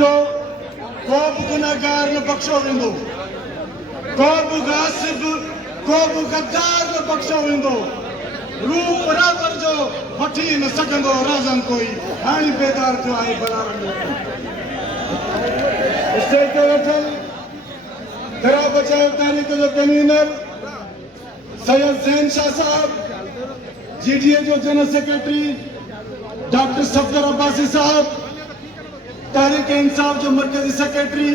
जो को बि गुनहगार न बख़्शो वेंदो, को बि गासिब, को बि गद्दार न बख़्शो वेंदो। रूह बराबर जो वठी न सघंदो राज़न कोई। हाणे बेदार थियो आहे बलारन जो। स्टेज ते वेठल दरा बचाओ तहरीक जो कन्वीनर सैयद ज़ैन शाह साहब, जीडीए जो general secretary doctor Safdar Abbasi साहब, तहरीक इंसाफ जो मरकजी सेक्रेटरी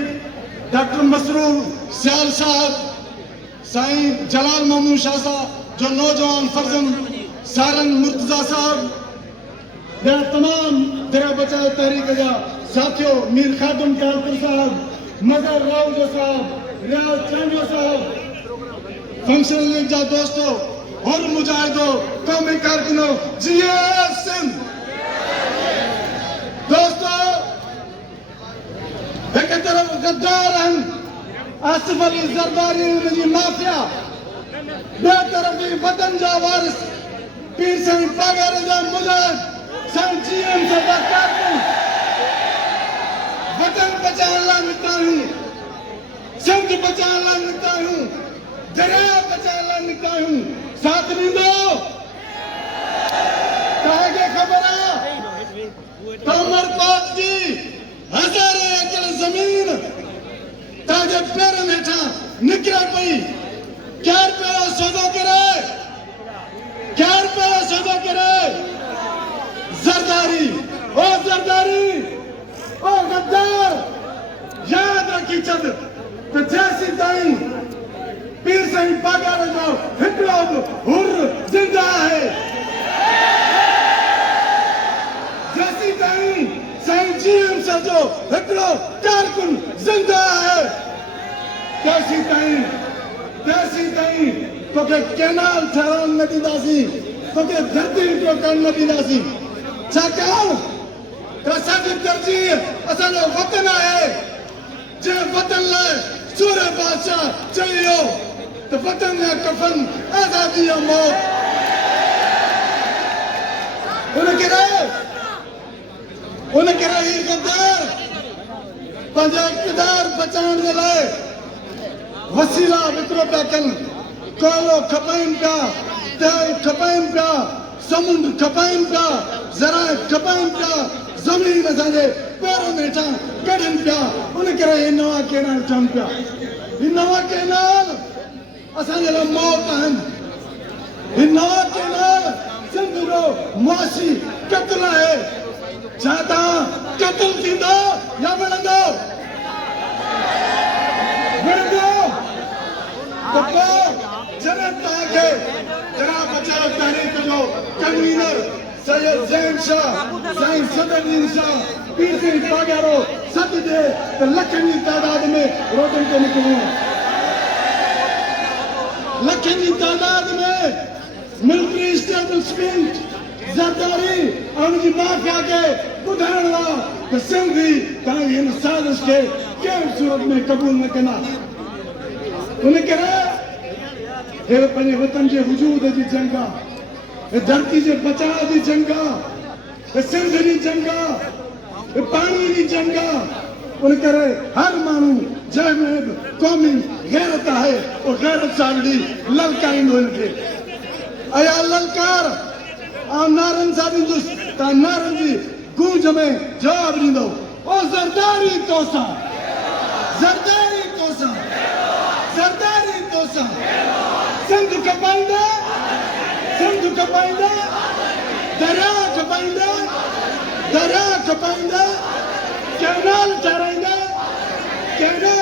डॉक्टर मसरूर सियाल साहब, साईं जलाल महमूद शाह साहब जो नौजवान फर्जन सारंग मुर्तजा साहब, ॿिया तमाम दरिया बचाओ तहरीक जा साथियों, मीर खादम कालपुर साहब, मजहर राउजो साहब, रियाज चांडो साहब, फंक्शनल लीग जा दोस्तों और मुजाहिदो कौमी कारकुनो, जिए सिंध। दोस्तों, एक तरफ गद्दार हैं आसिफ अली जरदारी उनकी माफिया, ॿिए तरफ ही वतन जा वारिस पीर साईं पागार जा मुजाहिद साईं जीएम साहिब कारकुन वतन बचाइण लाइ निकिता आहियूं, सिंध बचाइण लाइ निकिता आहियूं, दरिया बचाइण लाइ निकिता आहियूं। साथ ॾींदो? तव्हांखे ख़बर आहे त उमरकोट जी हज़ारे एकड़ ज़मीन तव्हांजे पेरनि हेठां निकिरे पई। केरु पहिरियों सौदो करे? केरु पहिरियों सौदो करे? ज़रदारी। ओ ज़रदारी, ओ गद्दार, याद रखी छॾ त जेसीं ताईं पीर साईं पागार जो हिकिड़ो बि हुर ज़िंदा आहे, जेसीं ताईं साईं जीएम साहिब जो हिकिड़ो कारकुन ज़िंदा आहे, तेसीं ताईं तोखे कैनाल ठहिराइण न ॾींदासीं, तोखे धरती हिकिड़ो करणु न ॾींदासीं। छाकाणि त असांजी तरजीह असांजो वतन आहे। जंहिं वतन लाइ सूर बादशाह चई हो त वतन या कफन आज़ादी या मौत। उनखे ही गद्दार पंहिंजा इक़्तिदार बचाइण जे लाइ वसीला विकिरो पिया कनि, कोयलो खपाइनि पिया, तेल खपाइनि पिया, समुंड खपाइनि पिया, ज़राए खपाइनि पिया, ज़मीन असांजे पेरनि हेठां कढनि पिया। उन करे हे नवां कैनाल ठहनि पिया। ही नवां कैनाल असांजे लाइ मौत आहिनि। ही नवां कैनाल सिंध जो मुआशी क़त्ल आहे। छा तव्हां क़त्ल थींदो या विढ़ंदो? विढ़ंदो त पोइ जॾहिं तव्हांखे दरिया बचाओ तहरीक जो कन्वीनर सैयद ज़ैन शाह, साईं सदरुद्दीन शाह, पीर साईं पागारो सॾ ॾे त लखनि जी तादाद में रोडनि ते निकिरूं, लखनि जी तादाद में मिलिट्री एस्टेब्लिशमेंट ज़रदारी ऐं उनजी माफ़िया खे ॿुधाइणो आहे त सिंधी तव्हांजी हिन साज़िश खे कंहिं सूरत में क़बूल न कंदा। उन करे हे पंहिंजे वतन जे वजूद जी जंग आहे, हे धरती जे बचाव जी जंग आहे, हे सिंध जी जंग आहे, हे पाणी जी जंग आहे। उन करे हर माण्हू जंहिंमें बि क़ौमी गैरत आहे उहो गैरत सां गॾु ललकारींदो हिनखे। अया ललकार ऐं नारनि सां ॾींदुसि त नारनि जी गूंज में जवाबु ॾींदो, ओ ज़रदारी तोसां, ज़रदारी तोसां, ज़रदारी तोसां। सिंध खपाईंदा, सिंध खपाईंदा, दरिया खपाईंदा, दरिया खपाईंदा, कैनाल ठाराईंदा, कैनाल